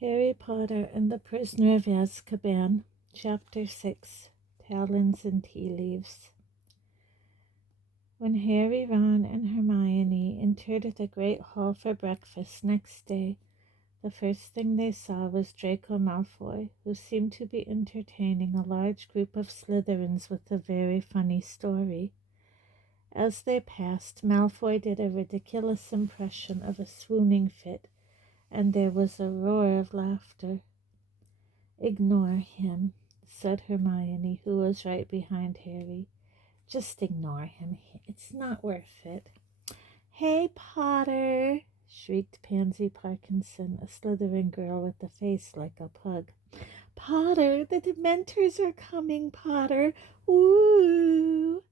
Harry Potter and the Prisoner of Azkaban, Chapter 6, Talons and Tea Leaves. When Harry, Ron, and Hermione entered the Great Hall for breakfast next day, the first thing they saw was Draco Malfoy, who seemed to be entertaining a large group of Slytherins with a very funny story. As they passed, Malfoy did a ridiculous impression of a swooning fit, and there was a roar of laughter. "Ignore him," said Hermione, who was right behind Harry. "Just ignore him. It's not worth it." "Hey, Potter!" shrieked Pansy Parkinson, a Slytherin girl with a face like a pug. "Potter, the Dementors are coming, Potter! Woo!"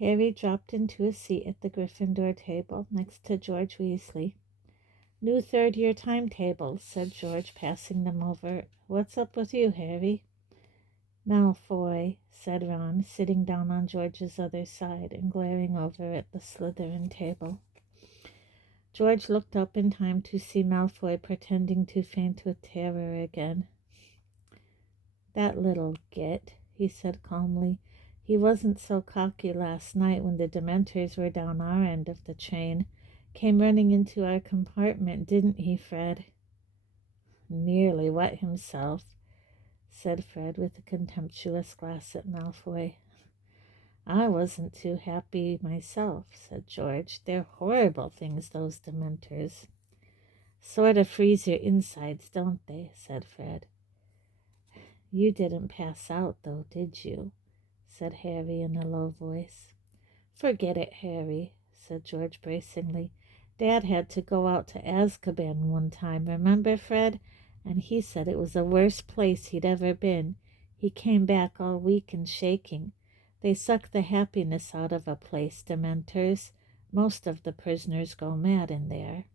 Harry dropped into a seat at the Gryffindor table next to George Weasley. "New third-year timetable," said George, passing them over. "What's up with you, Harry?" "Malfoy," said Ron, sitting down on George's other side and glaring over at the Slytherin table. George looked up in time to see Malfoy pretending to faint with terror again. "That little git," he said calmly. "He wasn't so cocky last night when the Dementors were down our end of the train. Came running into our compartment, didn't he, Fred?" "Nearly wet himself," said Fred with a contemptuous glance at Malfoy. "I wasn't too happy myself," said George. "They're horrible things, those Dementors." "Sort of freeze your insides, don't they?" said Fred. "You didn't pass out, though, did you?" said Harry in a low voice. "Forget it, Harry," said George bracingly. "Dad had to go out to Azkaban one time, remember, Fred? And he said it was the worst place he'd ever been. He came back all weak and shaking. They suck the happiness out of a place, Dementors. Most of the prisoners go mad in there."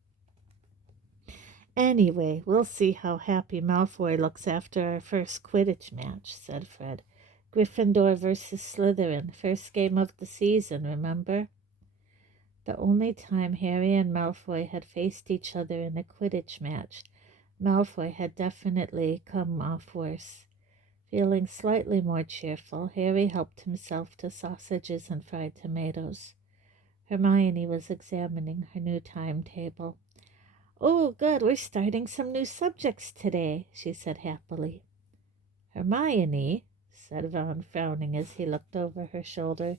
"Anyway, we'll see how happy Malfoy looks after our first Quidditch match," said Fred. "Gryffindor versus Slytherin, first game of the season, remember?" The only time Harry and Malfoy had faced each other in a Quidditch match, Malfoy had definitely come off worse. Feeling slightly more cheerful, Harry helped himself to sausages and fried tomatoes. Hermione was examining her new timetable. "Oh, good, we're starting some new subjects today," she said happily. "Hermione," said Ron, frowning as he looked over her shoulder,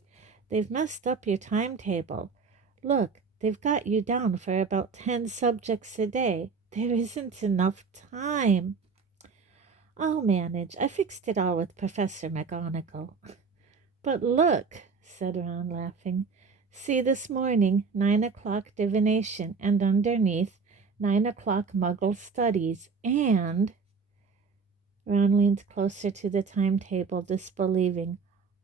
"they've messed up your timetable. Look, they've got you down for about 10 subjects a day. There isn't enough time." "I'll manage. I fixed it all with Professor McGonagall." "But look," said Ron, laughing. "See, this morning, 9 o'clock divination, and underneath, 9 o'clock Muggle studies, and—" Ron leaned closer to the timetable, disbelieving.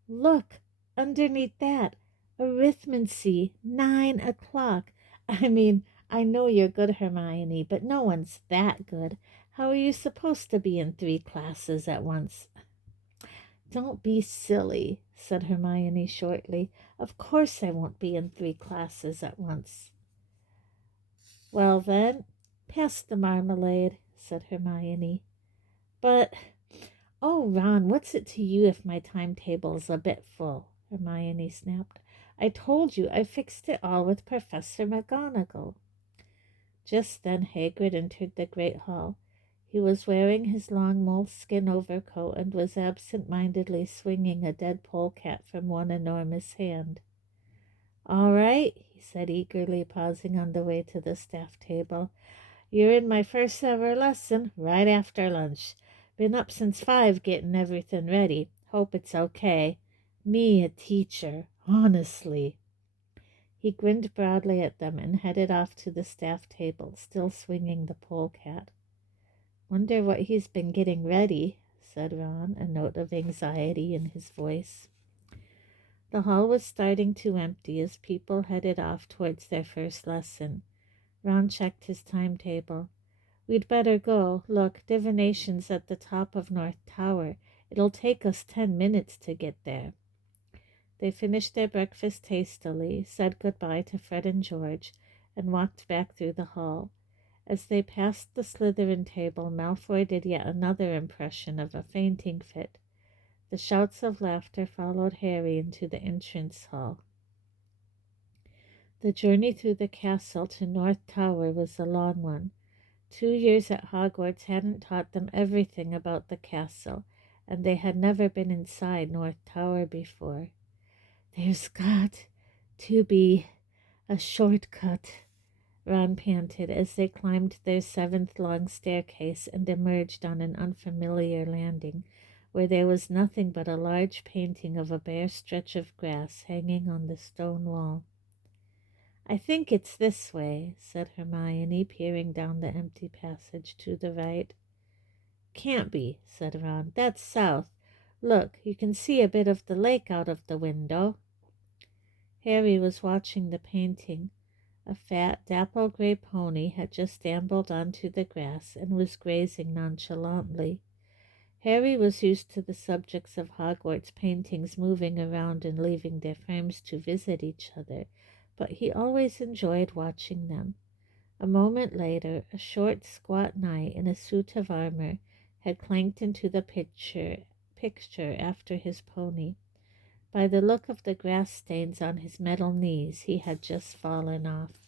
"Look, underneath that, arithmancy, 9 o'clock. I mean, I know you're good, Hermione, but no one's that good. How are you supposed to be in 3 classes at once?" "Don't be silly," said Hermione shortly. "Of course I won't be in 3 classes at once." "Well then, pass the marmalade," said Hermione. "But, oh, Ron, what's it to you if my timetable's a bit full?" Hermione snapped. "I told you I fixed it all with Professor McGonagall." Just then Hagrid entered the great hall. He was wearing his long moleskin overcoat and was absent-mindedly swinging a dead polecat from one enormous hand. "All right," he said eagerly, pausing on the way to the staff table. "You're in my first ever lesson, right after lunch. Been up since 5 getting everything ready. Hope it's okay. Me a teacher, honestly." He grinned broadly at them and headed off to the staff table, still swinging the polecat. "Wonder what he's been getting ready," said Ron, a note of anxiety in his voice. The hall was starting to empty as people headed off towards their first lesson. Ron checked his timetable. "We'd better go. Look, divination's at the top of North Tower. It'll take us 10 minutes to get there." They finished their breakfast hastily, said goodbye to Fred and George, and walked back through the hall. As they passed the Slytherin table, Malfoy did yet another impression of a fainting fit. The shouts of laughter followed Harry into the entrance hall. The journey through the castle to North Tower was a long one. 2 years at Hogwarts hadn't taught them everything about the castle, and they had never been inside North Tower before. "There's got to be a shortcut," Ron panted as they climbed their 7th long staircase and emerged on an unfamiliar landing, where there was nothing but a large painting of a bare stretch of grass hanging on the stone wall. "I think it's this way," said Hermione, peering down the empty passage to the right. "Can't be," said Ron. "That's south. Look, you can see a bit of the lake out of the window." Harry was watching the painting. A fat, dapple gray pony had just ambled onto the grass and was grazing nonchalantly. Harry was used to the subjects of Hogwarts paintings moving around and leaving their frames to visit each other, but he always enjoyed watching them. A moment later, a short, squat knight in a suit of armor had clanked into the picture after his pony. By the look of the grass stains on his metal knees, he had just fallen off.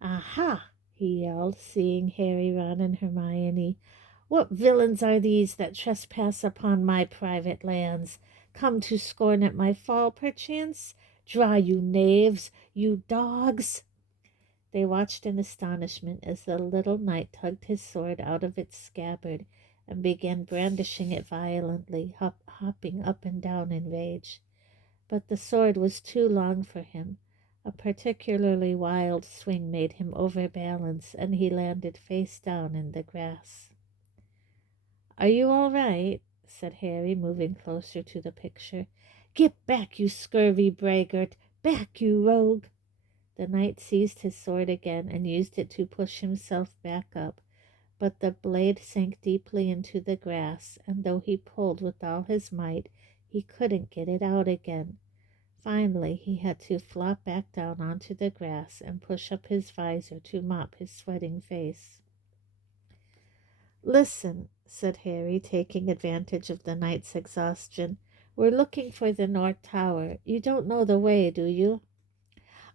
"Aha!" he yelled, seeing Harry, Ron, and Hermione. "What villains are these that trespass upon my private lands? Come to scorn at my fall, perchance? Draw, you knaves, you dogs!" They watched in astonishment as the little knight tugged his sword out of its scabbard and began brandishing it violently, hopping up and down in rage. But the sword was too long for him. A particularly wild swing made him overbalance, and he landed face down in the grass. "Are you all right?" said Harry, moving closer to the picture. "Get back, you scurvy braggart! Back, you rogue!" The knight seized his sword again and used it to push himself back up, but the blade sank deeply into the grass, and though he pulled with all his might, he couldn't get it out again. Finally, he had to flop back down onto the grass and push up his visor to mop his sweating face. "Listen," said Harry, taking advantage of the knight's exhaustion. "We're looking for the North Tower. You don't know the way, do you?"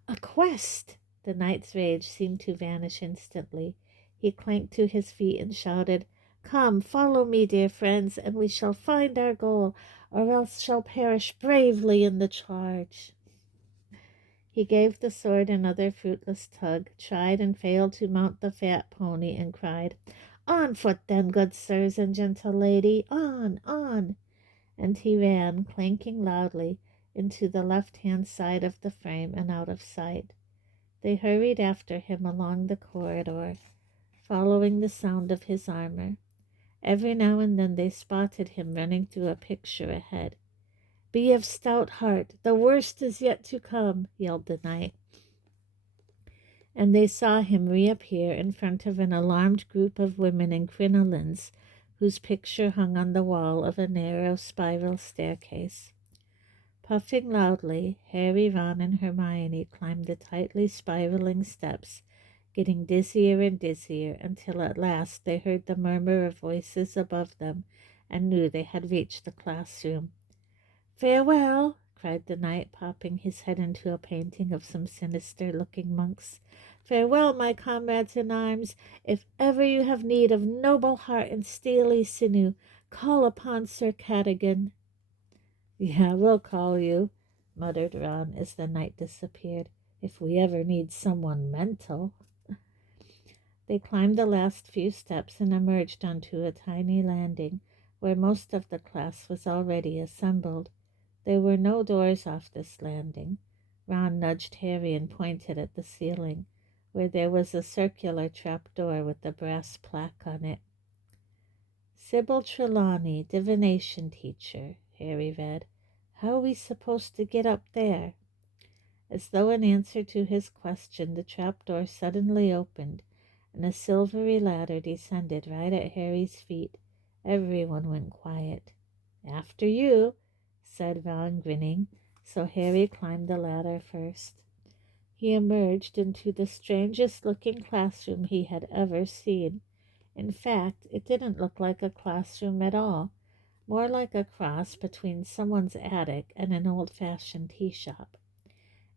"A quest!" The knight's rage seemed to vanish instantly. He clanked to his feet and shouted, "Come, follow me, dear friends, and we shall find our goal, or else shall perish bravely in the charge." He gave the sword another fruitless tug, tried and failed to mount the fat pony, and cried, "On foot then, good sirs and gentle lady, on, on!" And he ran, clanking loudly, into the left-hand side of the frame and out of sight. They hurried after him along the corridor, following the sound of his armor. Every now and then they spotted him running through a picture ahead. "Be of stout heart, the worst is yet to come," yelled the knight. And they saw him reappear in front of an alarmed group of women in crinolines, whose picture hung on the wall of a narrow spiral staircase. Puffing loudly, Harry, Ron, and Hermione climbed the tightly spiraling steps, getting dizzier and dizzier, until at last they heard the murmur of voices above them and knew they had reached the classroom. "Farewell!" cried the knight, popping his head into a painting of some sinister-looking monks. "Farewell, my comrades in arms! If ever you have need of noble heart and steely sinew, call upon Sir Cadogan." "Yeah, we'll call you," muttered Ron as the knight disappeared, "if we ever need someone mental." They climbed the last few steps and emerged onto a tiny landing, where most of the class was already assembled. There were no doors off this landing. Ron nudged Harry and pointed at the ceiling, where there was a circular trapdoor with a brass plaque on it. "Sybil Trelawney, divination teacher," Harry read. "How are we supposed to get up there?" As though in answer to his question, the trapdoor suddenly opened, and a silvery ladder descended right at Harry's feet. Everyone went quiet. "After you," said Ron, grinning, so Harry climbed the ladder first. He emerged into the strangest looking classroom he had ever seen. In fact, it didn't look like a classroom at all, more like a cross between someone's attic and an old-fashioned tea shop.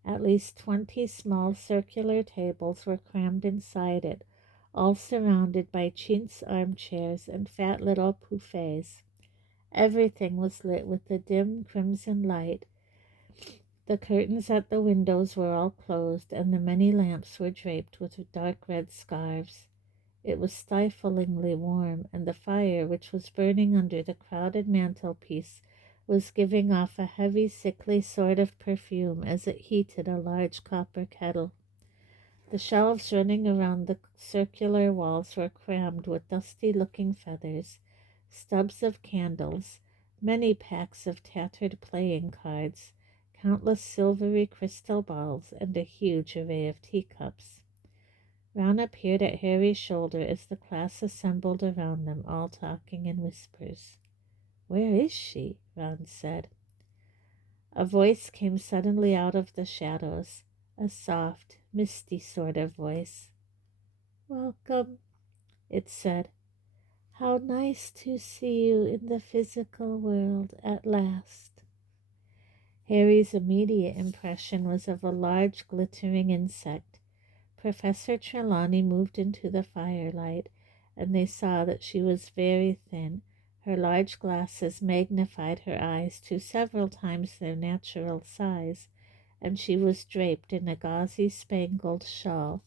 At least 20 small circular tables were crammed inside it, all surrounded by chintz armchairs and fat little buffets. Everything was lit with a dim crimson light. The curtains at the windows were all closed, and the many lamps were draped with dark red scarves. It was stiflingly warm, and the fire, which was burning under the crowded mantelpiece, was giving off a heavy, sickly sort of perfume as it heated a large copper kettle. The shelves running around the circular walls were crammed with dusty-looking feathers, stubs of candles, many packs of tattered playing cards, countless silvery crystal balls, and a huge array of teacups. Ron appeared at Harry's shoulder as the class assembled around them, all talking in whispers. "Where is she?" Ron said. A voice came suddenly out of the shadows, a soft, misty sort of voice. "Welcome," it said. "How nice to see you in the physical world at last." Harry's immediate impression was of a large, glittering insect. Professor Trelawney moved into the firelight, and they saw that she was very thin. Her large glasses magnified her eyes to several times their natural size, and she was draped in a gauzy spangled shawl.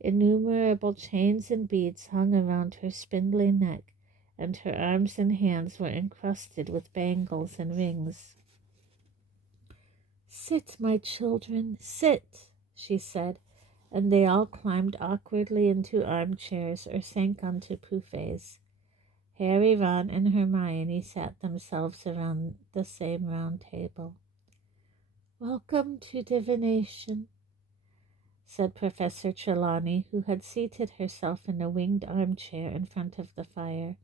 Innumerable chains and beads hung around her spindly neck, and her arms and hands were encrusted with bangles and rings. "Sit, my children, sit," she said, and they all climbed awkwardly into armchairs or sank onto buffets. Harry, Ron, and Hermione sat themselves around the same round table. "Welcome to divination," said Professor Trelawney, who had seated herself in a winged armchair in front of the fire.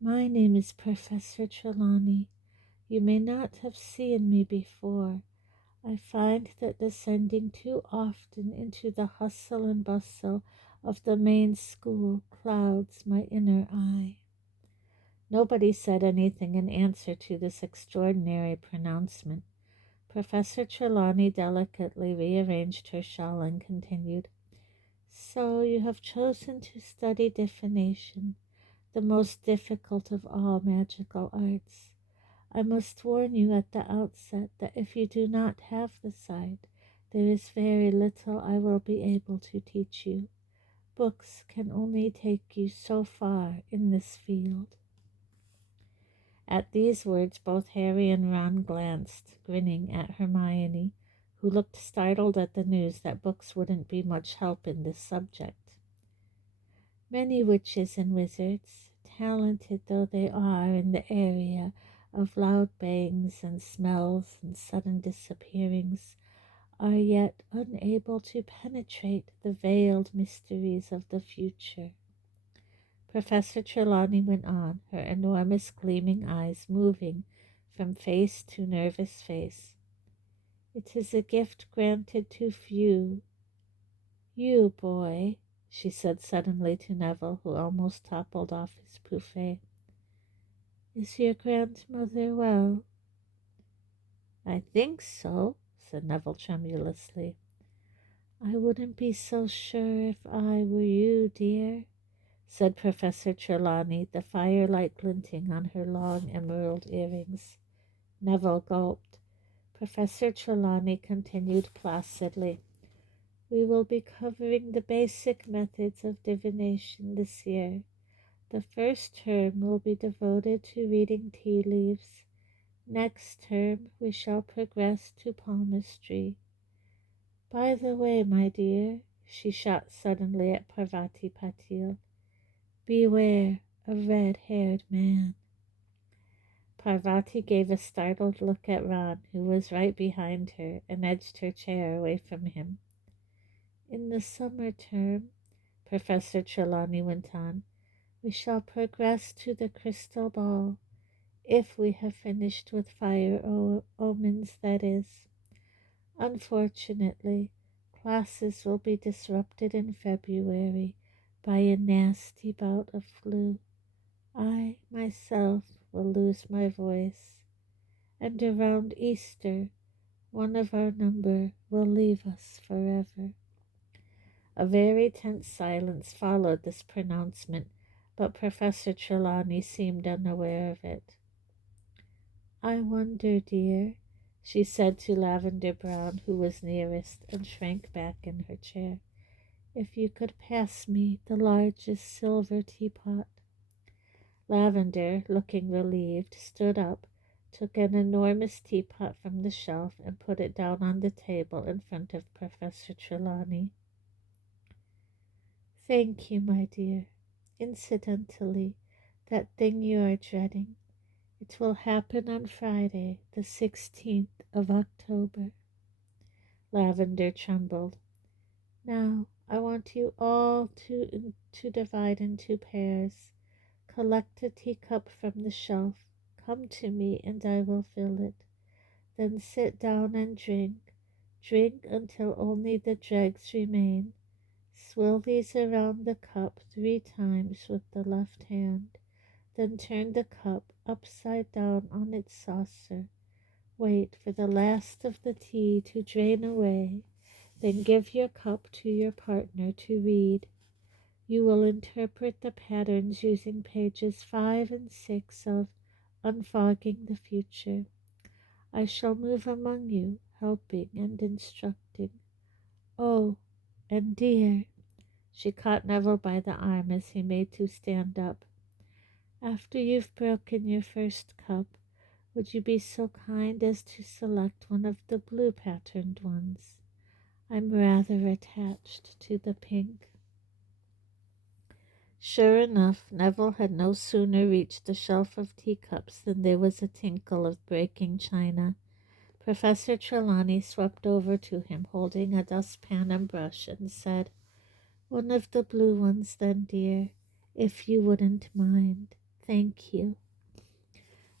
"My name is Professor Trelawney. You may not have seen me before. I find that descending too often into the hustle and bustle of the main school clouds my inner eye." Nobody said anything in answer to this extraordinary pronouncement. Professor Trelawney delicately rearranged her shawl and continued, "So you have chosen to study divination, the most difficult of all magical arts. I must warn you at the outset that if you do not have the sight, there is very little I will be able to teach you. Books can only take you so far in this field." At these words, both Harry and Ron glanced, grinning at Hermione, who looked startled at the news that books wouldn't be much help in this subject. "Many witches and wizards, talented though they are in the area of loud bangs and smells and sudden disappearings, are yet unable to penetrate the veiled mysteries of the future." Professor Trelawney went on, her enormous gleaming eyes moving from face to nervous face. "It is a gift granted to few. You, boy," she said suddenly to Neville, who almost toppled off his buffet. "Is your grandmother well?" "I think so," said Neville tremulously. "I wouldn't be so sure if I were you, dear," said Professor Trelawney, the firelight glinting on her long emerald earrings. Neville gulped. Professor Trelawney continued placidly, "We will be covering the basic methods of divination this year. The first term will be devoted to reading tea leaves. Next term we shall progress to palmistry. By the way, my dear," she shot suddenly at Parvati Patil, "beware a red-haired man." Parvati gave a startled look at Ron, who was right behind her, and edged her chair away from him. "In the summer term," Professor Trelawney went on, "we shall progress to the crystal ball, if we have finished with fire omens, that is. Unfortunately, Classes will be disrupted in February by a nasty bout of flu. I, myself, will lose my voice, and around Easter, one of our number will leave us forever. A very tense silence followed this pronouncement, but Professor Trelawney seemed unaware of it. I wonder, dear, she said to Lavender Brown, who was nearest and shrank back in her chair, if you could pass me the largest silver teapot. Lavender, looking relieved, stood up, took an enormous teapot from the shelf, and put it down on the table in front of Professor Trelawney. Thank you, my dear. Incidentally, that thing you are dreading, it will happen on Friday, the 16th of October. Lavender trembled. Now, I want you all to divide into pairs. Collect a teacup from the shelf. Come to me, and I will fill it. Then sit down and drink. Drink until only the dregs remain. Swirl these around the cup 3 times with the left hand. Then turn the cup upside down on its saucer. Wait for the last of the tea to drain away. Then give your cup to your partner to read. You will interpret the patterns using pages 5 and 6 of Unfogging the Future. I shall move among you, helping and instructing. Oh, and dear, she caught Neville by the arm as he made to stand up. After you've broken your first cup, would you be so kind as to select one of the blue patterned ones? I'm rather attached to the pink. Sure enough, Neville had no sooner reached the shelf of teacups than there was a tinkle of breaking china. Professor Trelawney swept over to him, holding a dustpan and brush, and said, One of the blue ones, then, dear, if you wouldn't mind. Thank you.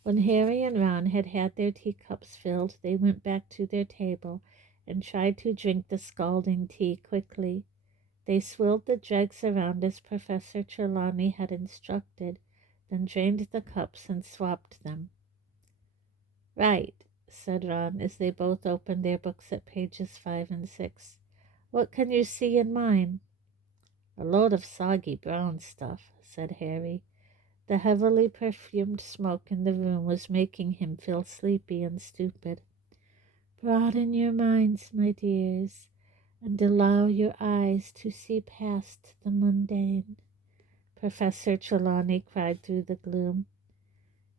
When Harry and Ron had had their teacups filled, they went back to their table and tried to drink the scalding tea quickly. They swirled the dregs around as Professor Trelawney had instructed, then drained the cups and swapped them. Right, said Ron, as they both opened their books at pages 5 and 6. What can you see in mine? A load of soggy brown stuff, said Harry. The heavily perfumed smoke in the room was making him feel sleepy and stupid. Broaden your minds, my dears, and allow your eyes to see past the mundane, Professor Trelawney cried through the gloom.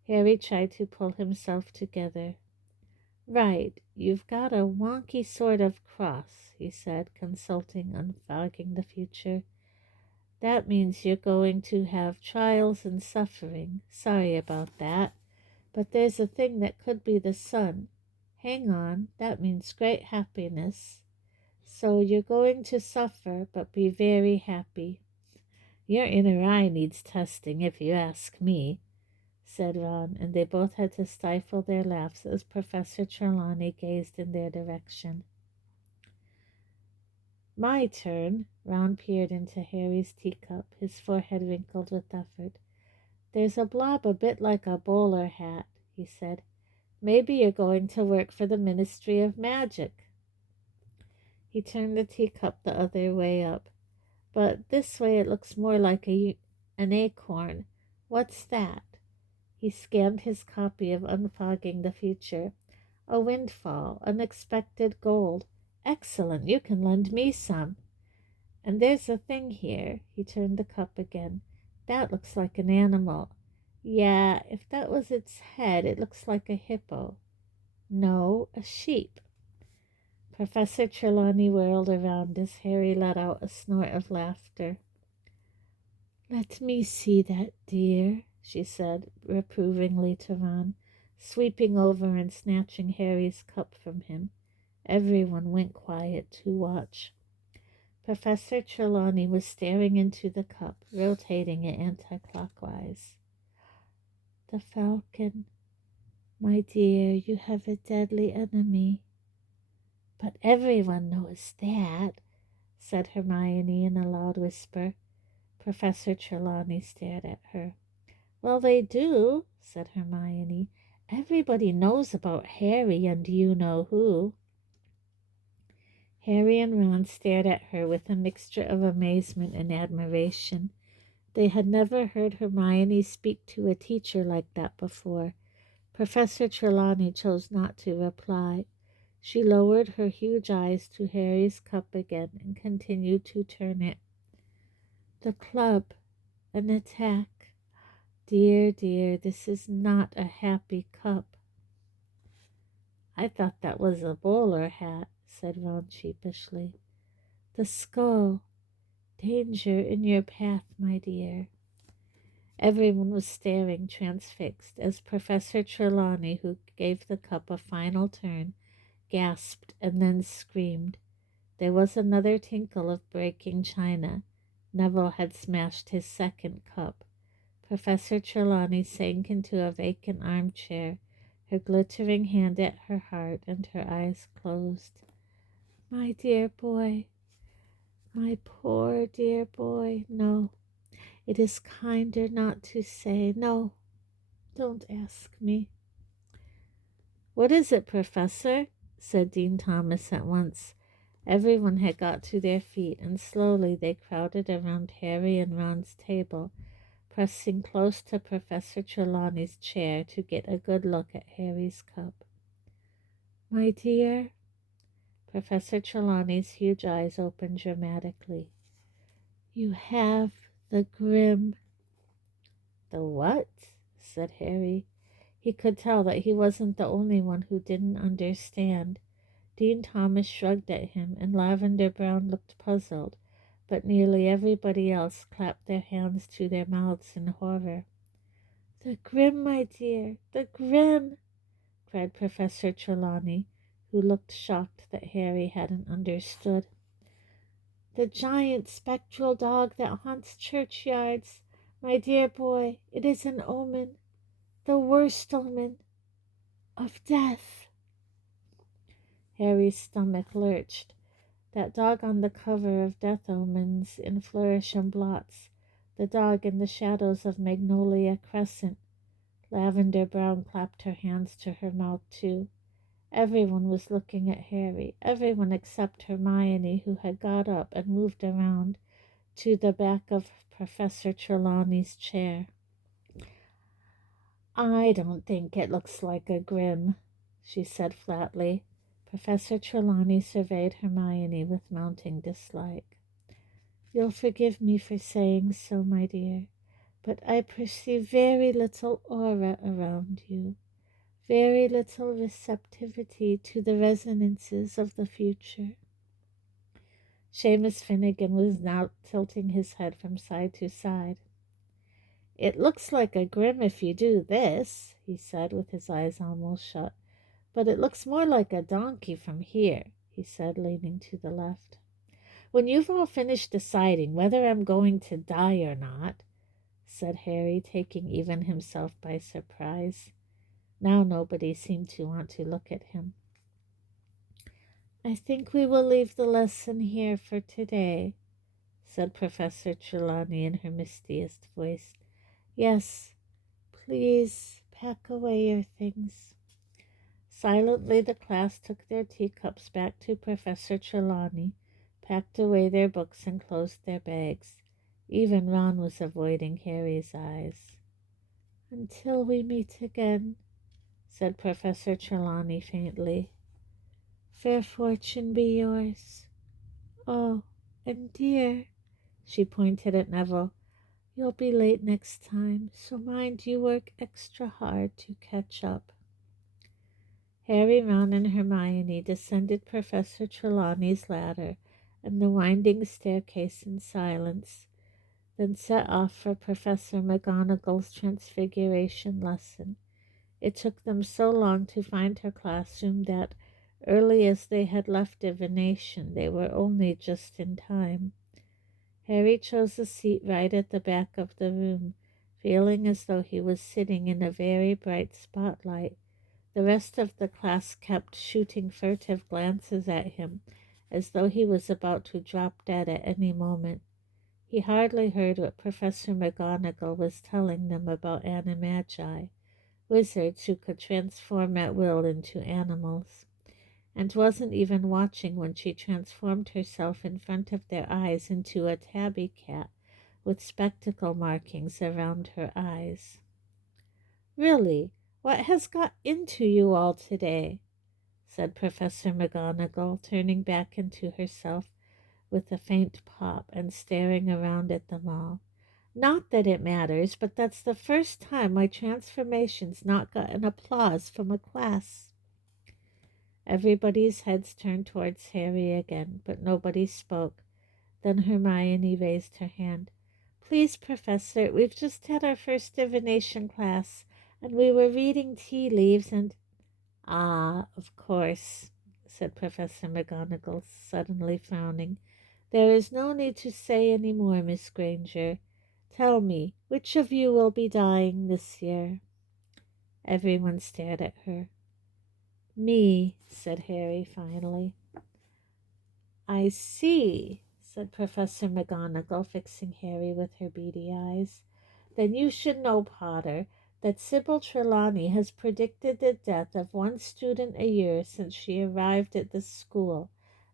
Harry tried to pull himself together. Right, you've got a wonky sort of cross, he said, consulting Unfogging the Future. That means you're going to have trials and suffering. Sorry about that. But there's a thing that could be the sun. Hang on, that means great happiness. So you're going to suffer, but be very happy. Your inner eye needs testing, if you ask me, said Ron, and they both had to stifle their laughs as Professor Trelawney gazed in their direction. My turn. Ron peered into Harry's teacup, his forehead wrinkled with effort. There's a blob a bit like a bowler hat, he said. Maybe you're going to work for the Ministry of Magic. He turned the teacup the other way up. But this way it looks more like an acorn. What's that? He scanned his copy of Unfogging the Future. A windfall, unexpected gold. Excellent, you can lend me some. And there's a thing here. He turned the cup again. That looks like an animal. Yeah, if that was its head, it looks like a hippo. No, a sheep. Professor Trelawney whirled around as Harry let out a snort of laughter. Let me see that, dear, she said reprovingly to Ron, sweeping over and snatching Harry's cup from him. Everyone went quiet to watch. Professor Trelawney was staring into the cup, rotating it anti-clockwise. The falcon. My dear, you have a deadly enemy. But everyone knows that, said Hermione in a loud whisper. Professor Trelawney stared at her. Well, they do, said Hermione. Everybody knows about Harry and you-know-who. Harry and Ron stared at her with a mixture of amazement and admiration. They had never heard Hermione speak to a teacher like that before. Professor Trelawney chose not to reply. She lowered her huge eyes to Harry's cup again and continued to turn it. The club, an attack. Dear, dear, this is not a happy cup. I thought that was a bowler hat, said Ron sheepishly. The skull. Danger in your path, my dear. Everyone was staring transfixed as Professor Trelawney, who gave the cup a final turn, gasped and then screamed. There was another tinkle of breaking china. Neville had smashed his second cup. Professor Trelawney sank into a vacant armchair, her glittering hand at her heart and her eyes closed. My dear boy, my poor dear boy, no, it is kinder not to say. No, don't ask me. What is it, Professor? Said Dean Thomas at once. Everyone had got to their feet, and slowly they crowded around Harry and Ron's table, pressing close to Professor Trelawney's chair to get a good look at Harry's cup. My dear, Professor Trelawney's huge eyes opened dramatically. You have the grim. The what? Said Harry. He could tell that he wasn't the only one who didn't understand. Dean Thomas shrugged at him, and Lavender Brown looked puzzled, but nearly everybody else clapped their hands to their mouths in horror. The grim, my dear, the grim, cried Professor Trelawney, who looked shocked that Harry hadn't understood. The giant spectral dog that haunts churchyards. My dear boy, it is an omen, the worst omen of death. Harry's stomach lurched. That dog on the cover of Death Omens in Flourish and Blots, the dog in the shadows of Magnolia Crescent. Lavender Brown clapped her hands to her mouth too. Everyone was looking at Harry, everyone except Hermione, who had got up and moved around to the back of Professor Trelawney's chair. I don't think it looks like a grim, she said flatly. Professor Trelawney surveyed Hermione with mounting dislike. You'll forgive me for saying so, my dear, but I perceive very little aura around you, very little receptivity to the resonances of the future. Seamus Finnegan was now tilting his head from side to side. It looks like a grim if you do this, he said with his eyes almost shut. But it looks more like a donkey from here, he said, leaning to the left. When you've all finished deciding whether I'm going to die or not, said Harry, taking even himself by surprise. Now nobody seemed to want to look at him. I think we will leave the lesson here for today, said Professor Trelawney in her mistiest voice. Yes, please pack away your things. Silently the class took their teacups back to Professor Trelawney, packed away their books and closed their bags. Even Ron was avoiding Harry's eyes. Until we meet again, said Professor Trelawney faintly. Fair fortune be yours. Oh, and dear, she pointed at Neville, you'll be late next time, so mind you work extra hard to catch up. Harry, Ron, and Hermione descended Professor Trelawney's ladder and the winding staircase in silence, then set off for Professor McGonagall's Transfiguration lesson. It took them so long to find her classroom that, early as they had left divination, they were only just in time. Harry chose a seat right at the back of the room, feeling as though he was sitting in a very bright spotlight. The rest of the class kept shooting furtive glances at him, as though he was about to drop dead at any moment. He hardly heard what Professor McGonagall was telling them about animagi, wizards who could transform at will into animals, and wasn't even watching when she transformed herself in front of their eyes into a tabby cat with spectacle markings around her eyes. "Really, what has got into you all today?" said Professor McGonagall, turning back into herself with a faint pop and staring around at them all. "Not that it matters, but that's the first time my transformation's not gotten applause from a class." Everybody's heads turned towards Harry again, but nobody spoke. Then Hermione raised her hand. "Please, Professor, we've just had our first divination class, and we were reading tea leaves and—" "Ah, of course," said Professor McGonagall, suddenly frowning. "There is no need to say any more, Miss Granger. Tell me, which of you will be dying this year?" Everyone stared at her. "Me," said Harry finally. "I see," said Professor McGonagall, fixing Harry with her beady eyes. "Then you should know, Potter, that Sybil Trelawney has predicted the death of one student a year since she arrived at this school.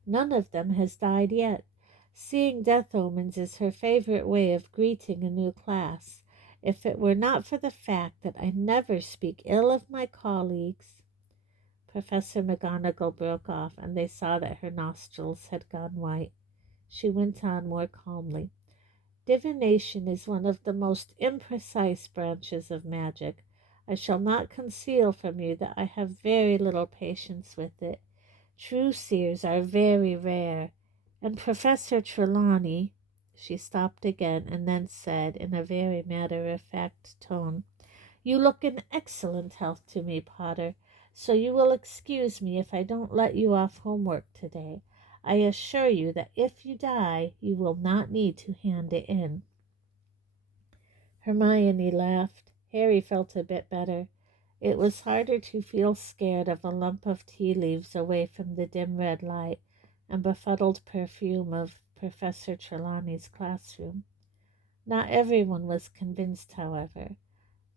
None of them has died yet. Seeing death omens is her favorite way of greeting a new class. If it were not for the fact that I never speak ill of my colleagues—" Professor McGonagall broke off, and they saw that her nostrils had gone white. She went on more calmly. "Divination is one of the most imprecise branches of magic. I shall not conceal from you that I have very little patience with it. True seers are very rare, and Professor Trelawney—" She stopped again, and then said in a very matter-of-fact tone, "You look in excellent health to me, Potter, so you will excuse me if I don't let you off homework today. I assure you that if you die, you will not need to hand it in." Hermione laughed. Harry felt a bit better. It was harder to feel scared of a lump of tea leaves away from the dim red light and befuddled perfume of Professor Trelawney's classroom. Not everyone was convinced, however.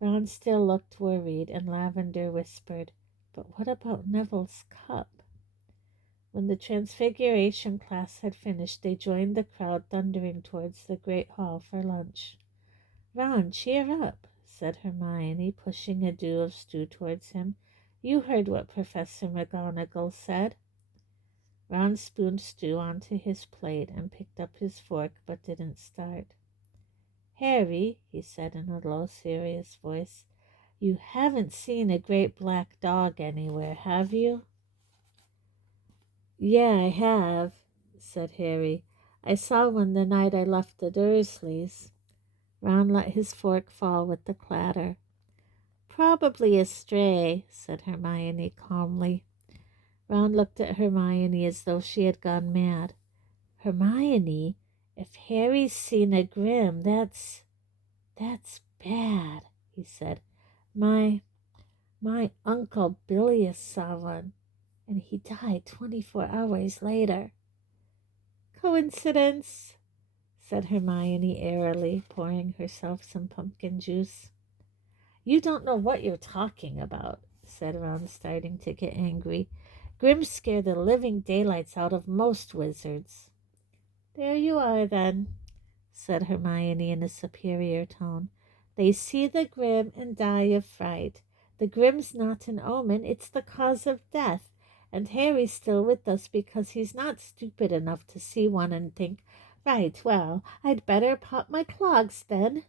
Ron still looked worried, and Lavender whispered, "But what about Neville's cup?" When the Transfiguration class had finished, they joined the crowd thundering towards the great hall for lunch. "Ron, cheer up," said Hermione, pushing a dew of stew towards him. "You heard what Professor McGonagall said." Ron spooned stew onto his plate and picked up his fork, but didn't start. "Harry," he said in a low, serious voice, "you haven't seen a great black dog anywhere, have you?" "Yeah, I have," said Harry. "I saw one the night I left the Dursleys." Ron let his fork fall with a clatter. "Probably a stray," said Hermione calmly. Ron looked at Hermione as though she had gone mad. "Hermione, if Harry's seen a Grim, that's bad," he said. My Uncle Bilious saw one, and he died 24 hours later." "Coincidence?" said Hermione airily, pouring herself some pumpkin juice. "You don't know what you're talking about," said Ron, starting to get angry. "Grims scare the living daylights out of most wizards." "There you are, then," said Hermione in a superior tone. "They see the Grim and die of fright. The Grim's not an omen, it's the cause of death. And Harry's still with us because he's not stupid enough to see one and think, 'Right, well, I'd better pop my clogs then.'"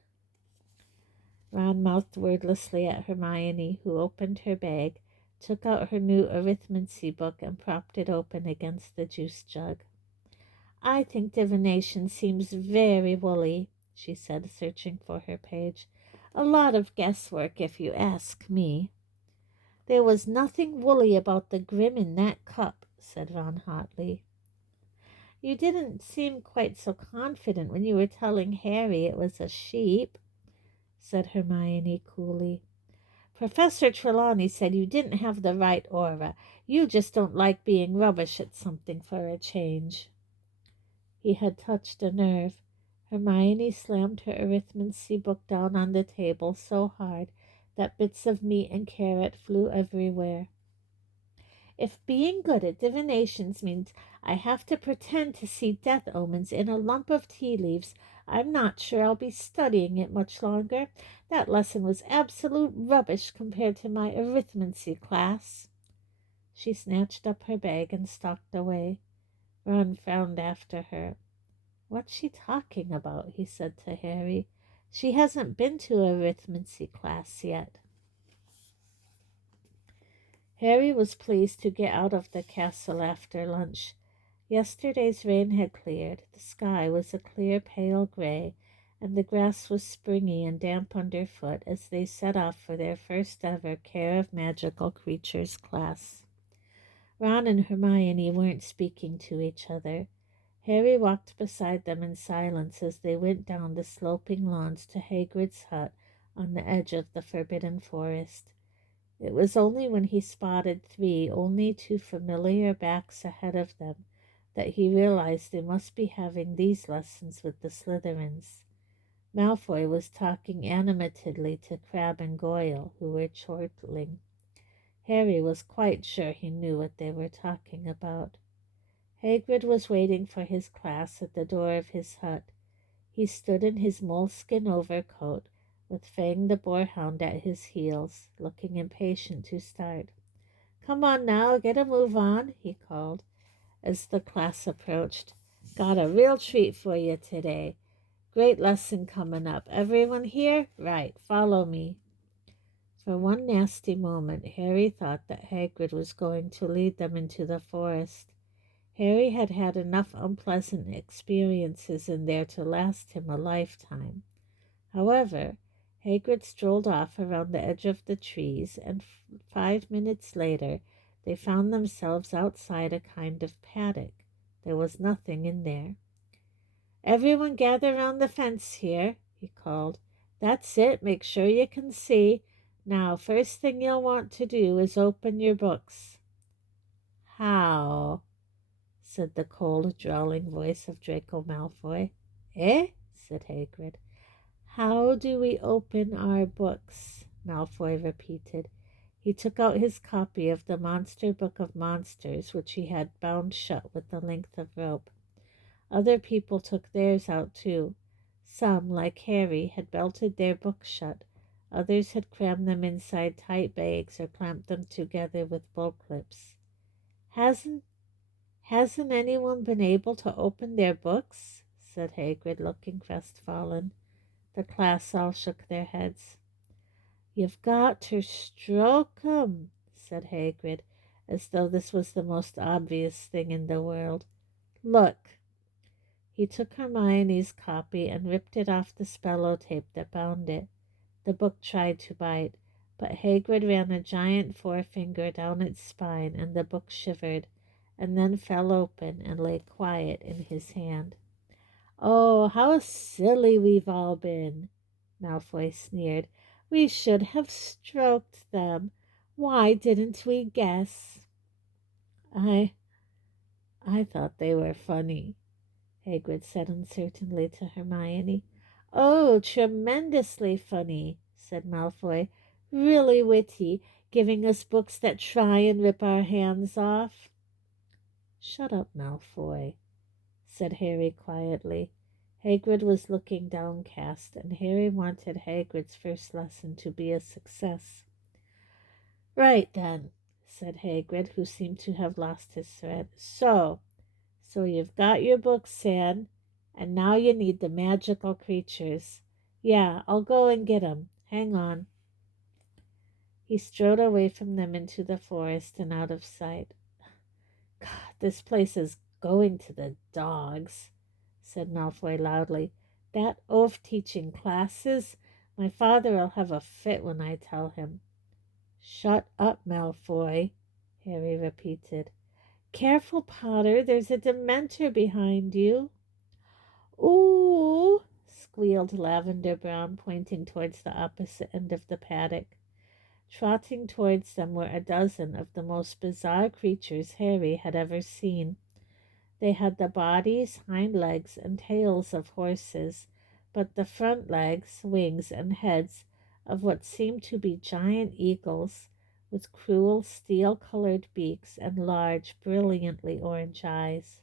Ron mouthed wordlessly at Hermione, who opened her bag, took out her new arithmancy book, and propped it open against the juice jug. "I think divination seems very woolly," she said, searching for her page. "A lot of guesswork, if you ask me." "There was nothing woolly about the Grim in that cup," said Ron hotly. "You didn't seem quite so confident when you were telling Harry it was a sheep," said Hermione coolly. Professor Trelawney said you didn't have the right aura. You just don't like being rubbish at something for a change. He had touched a nerve. Hermione slammed her arithmancy book down on the table so hard that bits of meat and carrot flew everywhere. If being good at divinations means I have to pretend to see death omens in a lump of tea leaves, I'm not sure I'll be studying it much longer. That lesson was absolute rubbish compared to my arithmancy class. She snatched up her bag and stalked away. Ron frowned after her. What's she talking about? He said to Harry. She hasn't been to arithmancy class yet. Harry was pleased to get out of the castle after lunch. Yesterday's rain had cleared, the sky was a clear pale gray, and the grass was springy and damp underfoot as they set off for their first ever Care of Magical Creatures class. Ron and Hermione weren't speaking to each other. Harry walked beside them in silence as they went down the sloping lawns to Hagrid's hut on the edge of the Forbidden Forest. It was only when he spotted three only too familiar backs ahead of them that he realized they must be having these lessons with the Slytherins. Malfoy was talking animatedly to Crabbe and Goyle, who were chortling. Harry was quite sure he knew what they were talking about. Hagrid was waiting for his class at the door of his hut. He stood in his moleskin overcoat, with Fang the boarhound at his heels, looking impatient to start. "Come on now, get a move on," he called, as the class approached. "Got a real treat for you today. Great lesson coming up. Everyone here? Right, follow me." For one nasty moment, Harry thought that Hagrid was going to lead them into the forest. Harry had had enough unpleasant experiences in there to last him a lifetime. However, Hagrid strolled off around the edge of the trees, and 5 minutes later they found themselves outside a kind of paddock. There was nothing in there. "Everyone gather round the fence here," he called. "That's it, make sure you can see. Now, first thing you'll want to do is open your books." "How?" said the cold, drawling voice of Draco Malfoy. "Eh?" said Hagrid. "How do we open our books?" Malfoy repeated. He took out his copy of the Monster Book of Monsters, which he had bound shut with a length of rope. Other people took theirs out too. Some, like Harry, had belted their books shut. Others had crammed them inside tight bags or clamped them together with bullclips. Hasn't anyone been able to open their books?" said Hagrid, looking crestfallen. The class all shook their heads. "You've got to stroke 'em," said Hagrid, as though this was the most obvious thing in the world. "Look." He took Hermione's copy and ripped it off the spello tape that bound it. The book tried to bite, but Hagrid ran a giant forefinger down its spine, and the book shivered, and then fell open and lay quiet in his hand. "Oh, how silly we've all been," Malfoy sneered. "We should have stroked them. Why didn't we guess?" I thought they were funny," Hagrid said uncertainly to Hermione. "Oh, tremendously funny," said Malfoy. "Really witty, giving us books that try and rip our hands off." "Shut up, Malfoy," said Harry quietly. Hagrid was looking downcast, and Harry wanted Hagrid's first lesson to be a success. "Right then," said Hagrid, who seemed to have lost his thread. So you've got your books, Sam, and now you need the magical creatures. Yeah, I'll go and get 'em. Hang on." He strode away from them into the forest and out of sight. "God, this place is going to the dogs," said Malfoy loudly. "That oaf teaching classes. My father'll have a fit when I tell him." "Shut up, Malfoy," Harry repeated. "Careful, Potter, there's a Dementor behind you." "Ooh," squealed Lavender Brown, pointing towards the opposite end of the paddock. Trotting towards them were a dozen of the most bizarre creatures Harry had ever seen. They had the bodies, hind legs, and tails of horses, but the front legs, wings, and heads of what seemed to be giant eagles, with cruel steel-colored beaks and large, brilliantly orange eyes.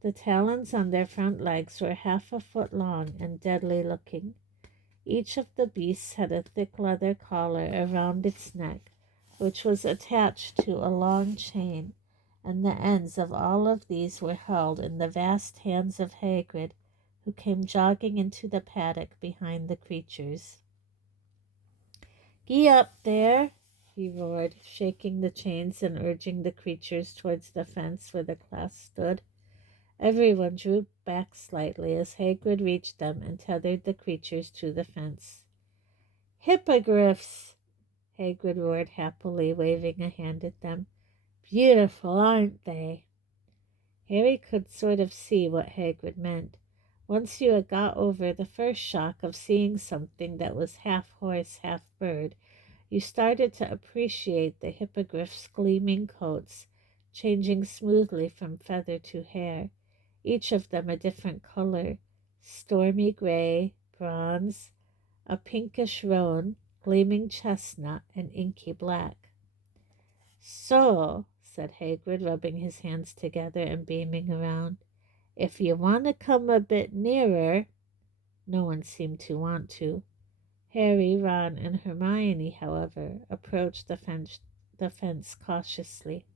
The talons on their front legs were 1/2 foot long and deadly-looking. Each of the beasts had a thick leather collar around its neck, which was attached to a long chain, and the ends of all of these were held in the vast hands of Hagrid, who came jogging into the paddock behind the creatures. "Gee up there!" he roared, shaking the chains and urging the creatures towards the fence where the class stood. Everyone drew back slightly as Hagrid reached them and tethered the creatures to the fence. "Hippogriffs!" Hagrid roared happily, waving a hand at them. "Beautiful, aren't they?" Harry could sort of see what Hagrid meant. Once you had got over the first shock of seeing something that was half horse, half bird, you started to appreciate the hippogriffs' gleaming coats, changing smoothly from feather to hair, each of them a different color: stormy gray, bronze, a pinkish roan, gleaming chestnut, and inky black. "So," said Hagrid, rubbing his hands together and beaming around, "if you want to come a bit nearer—" No one seemed to want to. Harry, Ron, and Hermione, however, approached the fence cautiously.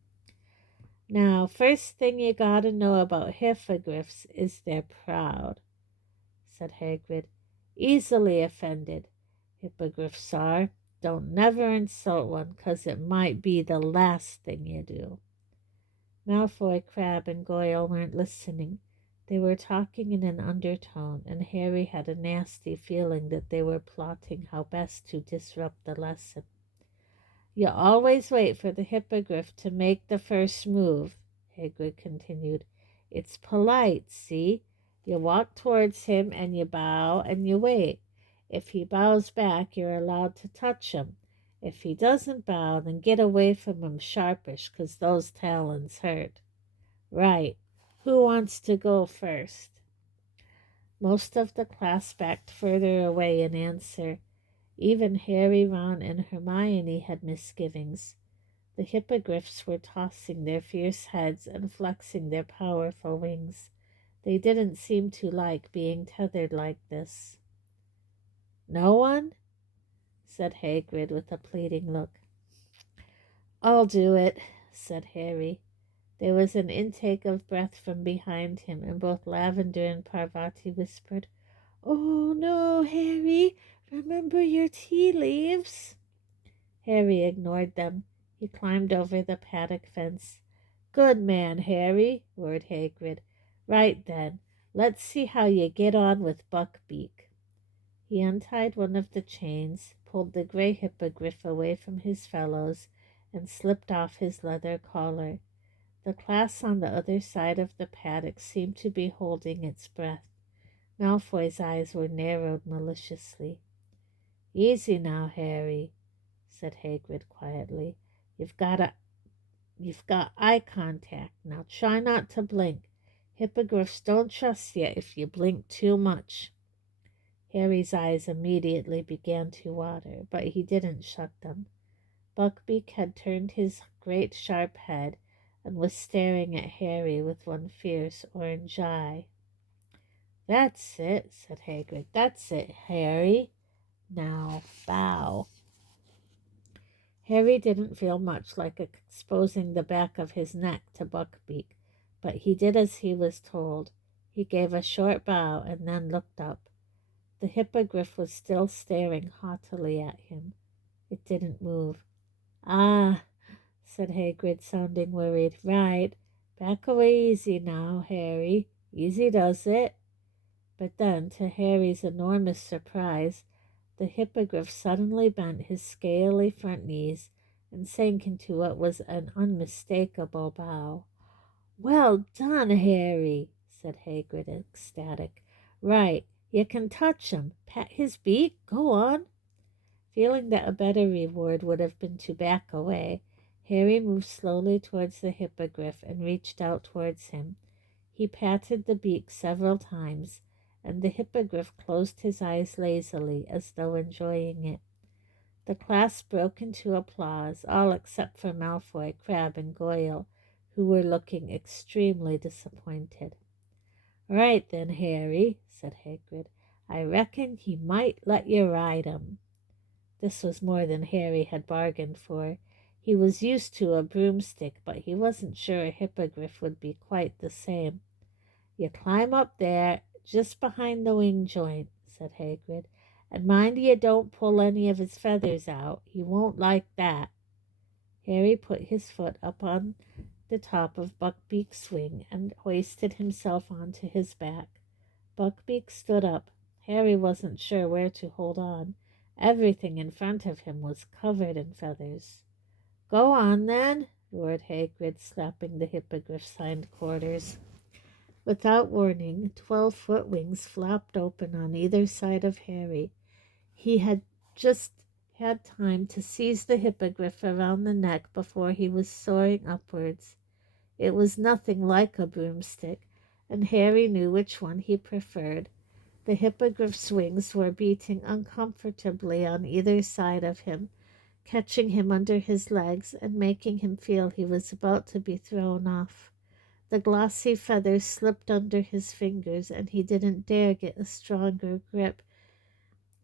"Now, first thing you gotta know about hippogriffs is they're proud," said Hagrid. "Easily offended, hippogriffs are. Don't never insult one, 'cause it might be the last thing you do." Malfoy, Crabbe, and Goyle weren't listening. They were talking in an undertone, and Harry had a nasty feeling that they were plotting how best to disrupt the lesson. "You always wait for the hippogriff to make the first move," Hagrid continued. "It's polite, see? You walk towards him and you bow and you wait. If he bows back, you're allowed to touch him. If he doesn't bow, then get away from him sharpish, 'cause those talons hurt." "Right. Who wants to go first?" Most of the class backed further away in answer. Even Harry, Ron, and Hermione had misgivings. The hippogriffs were tossing their fierce heads and flexing their powerful wings. They didn't seem to like being tethered like this. "No one?" said Hagrid with a pleading look. "I'll do it," said Harry. There was an intake of breath from behind him, and both Lavender and Parvati whispered, "Oh no, Harry, remember your tea leaves." Harry ignored them. He climbed over the paddock fence. "Good man, Harry," roared Hagrid. "Right then, let's see how you get on with Buckbeak." He untied one of the chains, pulled the gray hippogriff away from his fellows, and slipped off his leather collar. The class on the other side of the paddock seemed to be holding its breath. Malfoy's eyes were narrowed maliciously. "Easy now, Harry," said Hagrid quietly. You've got eye contact. Now try not to blink. Hippogriffs don't trust you if you blink too much." Harry's eyes immediately began to water, but he didn't shut them. Buckbeak had turned his great sharp head and was staring at Harry with one fierce orange eye. "That's it," said Hagrid. "That's it, Harry. Now bow." Harry didn't feel much like exposing the back of his neck to Buckbeak, but he did as he was told. He gave a short bow and then looked up. The hippogriff was still staring haughtily at him. It didn't move. "Ah," said Hagrid, sounding worried. "Right. Back away easy now, Harry. Easy does it." But then, to Harry's enormous surprise, the hippogriff suddenly bent his scaly front knees and sank into what was an unmistakable bow. "Well done, Harry," said Hagrid, ecstatic. "Right. You can touch him. Pat his beak. Go on." Feeling that a better reward would have been to back away, Harry moved slowly towards the hippogriff and reached out towards him. He patted the beak several times, and the hippogriff closed his eyes lazily as though enjoying it. The class broke into applause, all except for Malfoy, Crabbe, and Goyle, who were looking extremely disappointed. "Right then, Harry," said Hagrid. "I reckon he might let you ride him." This was more than Harry had bargained for. He was used to a broomstick, but he wasn't sure a hippogriff would be quite the same. "You climb up there, just behind the wing joint," said Hagrid, "and mind you don't pull any of his feathers out. He won't like that." Harry put his foot up on the top of Buckbeak's wing and hoisted himself onto his back. Buckbeak stood up. Harry wasn't sure where to hold on. Everything in front of him was covered in feathers. "Go on, then," roared Hagrid, slapping the hippogriff's hind quarters. Without warning, 12-foot wings flapped open on either side of Harry. He had just had time to seize the hippogriff around the neck before he was soaring upwards. It was nothing like a broomstick, and Harry knew which one he preferred. The hippogriff's wings were beating uncomfortably on either side of him, catching him under his legs and making him feel he was about to be thrown off. The glossy feathers slipped under his fingers, and he didn't dare get a stronger grip.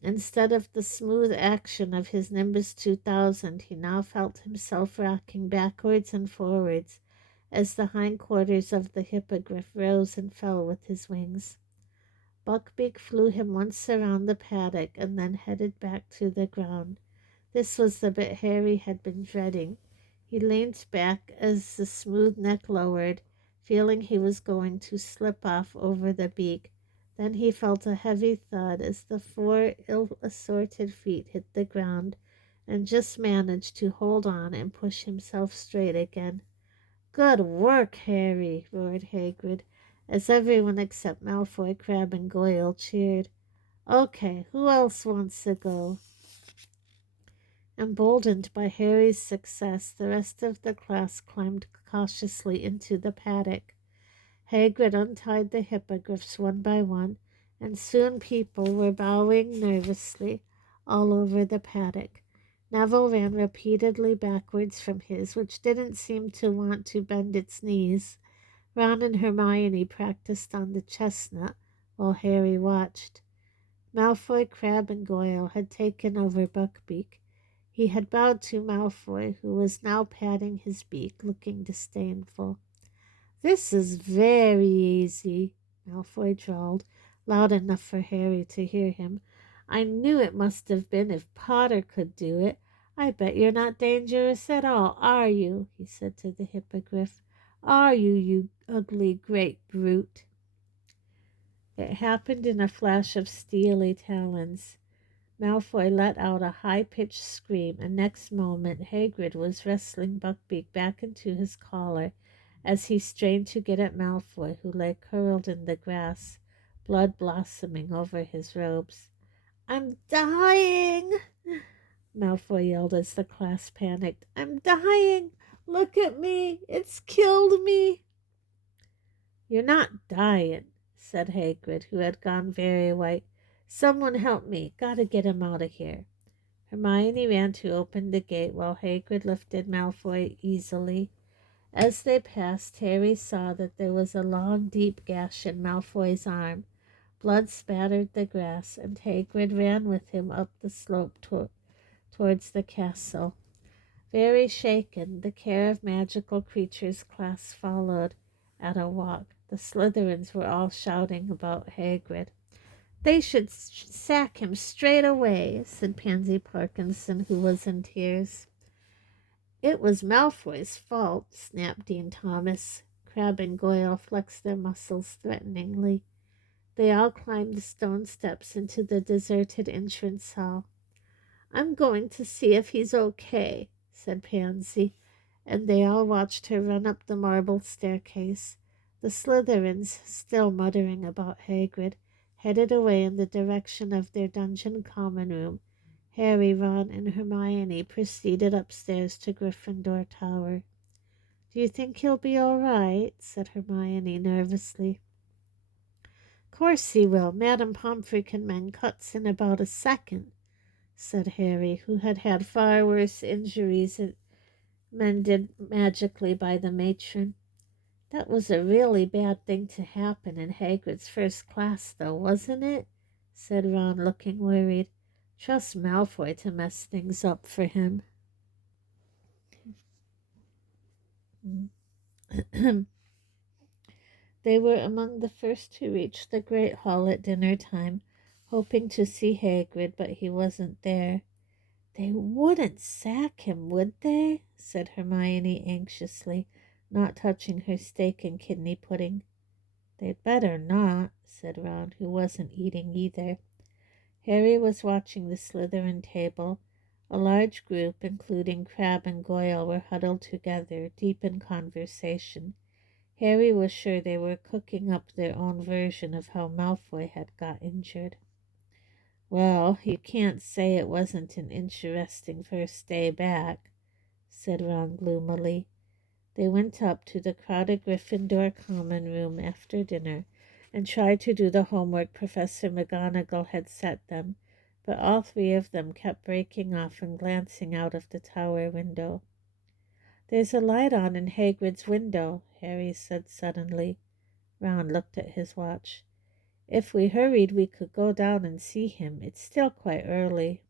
Instead of the smooth action of his Nimbus 2000, he now felt himself rocking backwards and forwards as the hindquarters of the hippogriff rose and fell with his wings. Buckbeak flew him once around the paddock and then headed back to the ground. This was the bit Harry had been dreading. He leaned back as the smooth neck lowered, feeling he was going to slip off over the beak. Then he felt a heavy thud as the 4 ill-assorted feet hit the ground, and just managed to hold on and push himself straight again. "Good work, Harry!" roared Hagrid, as everyone except Malfoy, Crabbe, and Goyle cheered. "Okay, who else wants to go?" Emboldened by Harry's success, the rest of the class climbed cautiously into the paddock. Hagrid untied the hippogriffs one by one, and soon people were bowing nervously all over the paddock. Neville ran repeatedly backwards from his, which didn't seem to want to bend its knees. Ron and Hermione practiced on the chestnut, while Harry watched. Malfoy, Crabbe, and Goyle had taken over Buckbeak. He had bowed to Malfoy, who was now patting his beak, looking disdainful. "This is very easy," Malfoy drawled, loud enough for Harry to hear him. "I knew it must have been if Potter could do it. I bet you're not dangerous at all, are you?" he said to the hippogriff. "Are you, you ugly great brute?" It happened in a flash of steely talons. Malfoy let out a high-pitched scream, and next moment Hagrid was wrestling Buckbeak back into his collar as he strained to get at Malfoy, who lay curled in the grass, blood blossoming over his robes. "I'm dying!" Malfoy yelled as the class panicked. "I'm dying! Look at me! It's killed me!" "You're not dying," said Hagrid, who had gone very white. "Someone help me. Gotta get him out of here." Hermione ran to open the gate while Hagrid lifted Malfoy easily. As they passed, Harry saw that there was a long, deep gash in Malfoy's arm. Blood spattered the grass, and Hagrid ran with him up the slope towards the castle. Very shaken, the Care of Magical Creatures class followed at a walk. The Slytherins were all shouting about Hagrid. "They should sack him straight away," said Pansy Parkinson, who was in tears. "It was Malfoy's fault," snapped Dean Thomas. Crabbe and Goyle flexed their muscles threateningly. They all climbed the stone steps into the deserted entrance hall. "I'm going to see if he's okay," said Pansy, and they all watched her run up the marble staircase. The Slytherins, still muttering about Hagrid, headed away in the direction of their dungeon common room. Harry, Ron, and Hermione proceeded upstairs to Gryffindor Tower. "Do you think he'll be all right?" said Hermione nervously. "Course he will. Madame Pomfrey can mend cuts in about a second," said Harry, who had had far worse injuries mended magically by the matron. "That was a really bad thing to happen in Hagrid's first class, though, wasn't it?" said Ron, looking worried. "Trust Malfoy to mess things up for him." They were among the first to reach the Great Hall at dinner time, hoping to see Hagrid, but he wasn't there. "They wouldn't sack him, would they?" said Hermione anxiously, not touching her steak and kidney pudding. "They'd better not," said Ron, who wasn't eating either. Harry was watching the Slytherin table. A large group, including Crabbe and Goyle, were huddled together, deep in conversation. Harry was sure they were cooking up their own version of how Malfoy had got injured. "Well, you can't say it wasn't an interesting first day back," said Ron gloomily. They went up to the crowded Gryffindor common room after dinner and tried to do the homework Professor McGonagall had set them, but all three of them kept breaking off and glancing out of the tower window. "There's a light on in Hagrid's window," Harry said suddenly. Ron looked at his watch. "If we hurried, we could go down and see him. It's still quite early."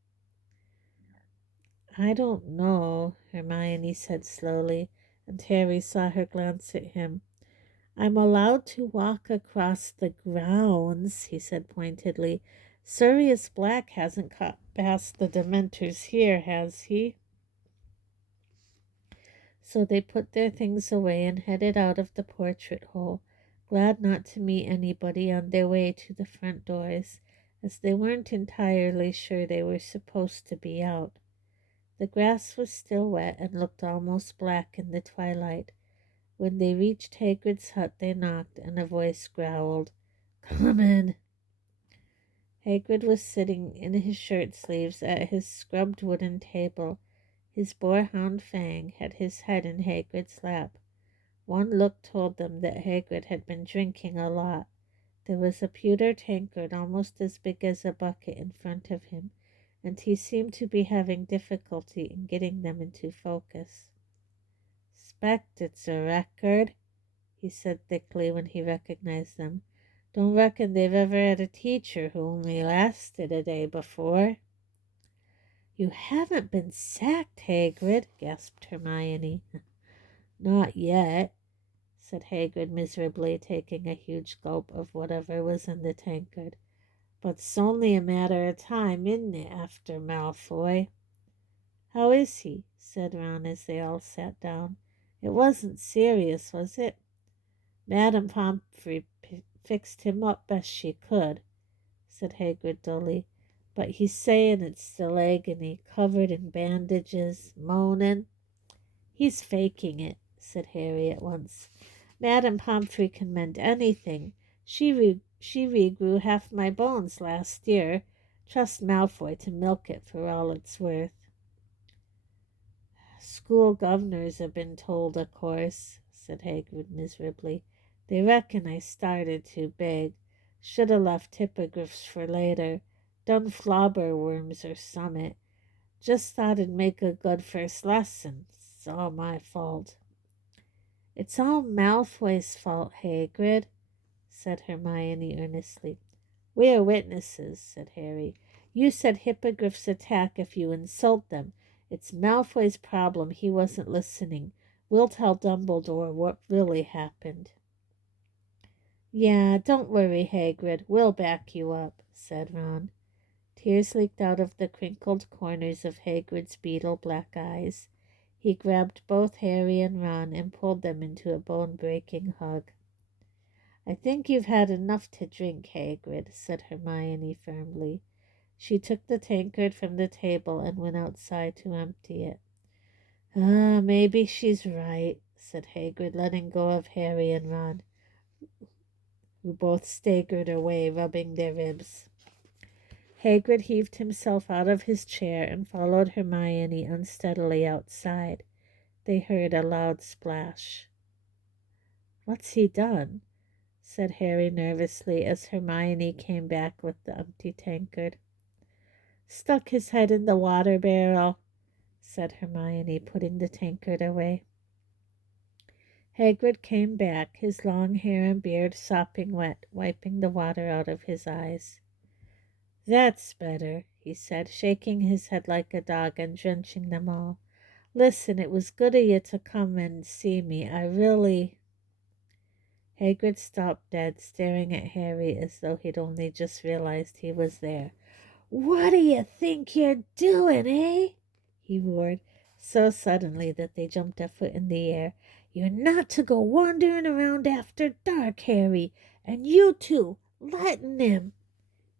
"I don't know," Hermione said slowly, and Harry saw her glance at him. "I'm allowed to walk across the grounds," he said pointedly. "Sirius Black hasn't caught past the Dementors here, has he?" So they put their things away and headed out of the portrait hole, glad not to meet anybody on their way to the front doors, as they weren't entirely sure they were supposed to be out. The grass was still wet and looked almost black in the twilight. When they reached Hagrid's hut, they knocked, and a voice growled, "Come in." Hagrid was sitting in his shirt sleeves at his scrubbed wooden table. His boarhound Fang had his head in Hagrid's lap. One look told them that Hagrid had been drinking a lot. There was a pewter tankard almost as big as a bucket in front of him, and he seemed to be having difficulty in getting them into focus. "'Spect it's a record," he said thickly when he recognized them. "Don't reckon they've ever had a teacher who only lasted a day before." "You haven't been sacked, Hagrid," gasped Hermione. "Not yet," said Hagrid miserably, taking a huge gulp of whatever was in the tankard. "But it's only a matter of time, isn't it, after Malfoy?" "How is he?" said Ron as they all sat down. "It wasn't serious, was it?" "Madame Pomfrey fixed him up best she could," said Hagrid dully. "But he's saying it's still agony, covered in bandages, moaning." "He's faking it," said Harry at once. "Madame Pomfrey can mend anything. She regrew half my bones last year. Trust Malfoy to milk it for all it's worth." "School governors have been told, of course," said Hagrid miserably. "They reckon I started too big. Should have left hippogriffs for later. Done flobber worms or summit. Just thought it'd make a good first lesson. It's all my fault." "It's all Malfoy's fault, Hagrid," said Hermione earnestly. "We're witnesses," said Harry. "You said hippogriffs attack if you insult them. It's Malfoy's problem he wasn't listening. We'll tell Dumbledore what really happened." "Yeah, don't worry, Hagrid. We'll back you up," said Ron. Tears leaked out of the crinkled corners of Hagrid's beetle-black eyes. He grabbed both Harry and Ron and pulled them into a bone-breaking hug. "I think you've had enough to drink, Hagrid," said Hermione firmly. She took the tankard from the table and went outside to empty it. "Ah, maybe she's right," said Hagrid, letting go of Harry and Ron, who both staggered away, rubbing their ribs. Hagrid heaved himself out of his chair and followed Hermione unsteadily outside. They heard a loud splash. "What's he done?" said Harry nervously as Hermione came back with the empty tankard. "Stuck his head in the water barrel," said Hermione, putting the tankard away. Hagrid came back, his long hair and beard sopping wet, wiping the water out of his eyes. "That's better," he said, shaking his head like a dog and drenching them all. "Listen, it was good of you to come and see me. I really—" Hagrid stopped dead, staring at Harry as though he'd only just realized he was there. "What do you think you're doing, eh?" he roared, so suddenly that they jumped a foot in the air. "You're not to go wandering around after dark, Harry, and you too, letting him."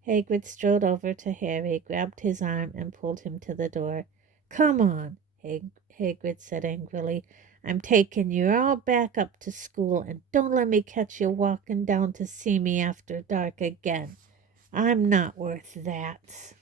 Hagrid strode over to Harry, grabbed his arm, and pulled him to the door. "Come on," Hagrid said angrily. "I'm taking you all back up to school, and don't let me catch you walking down to see me after dark again. I'm not worth that."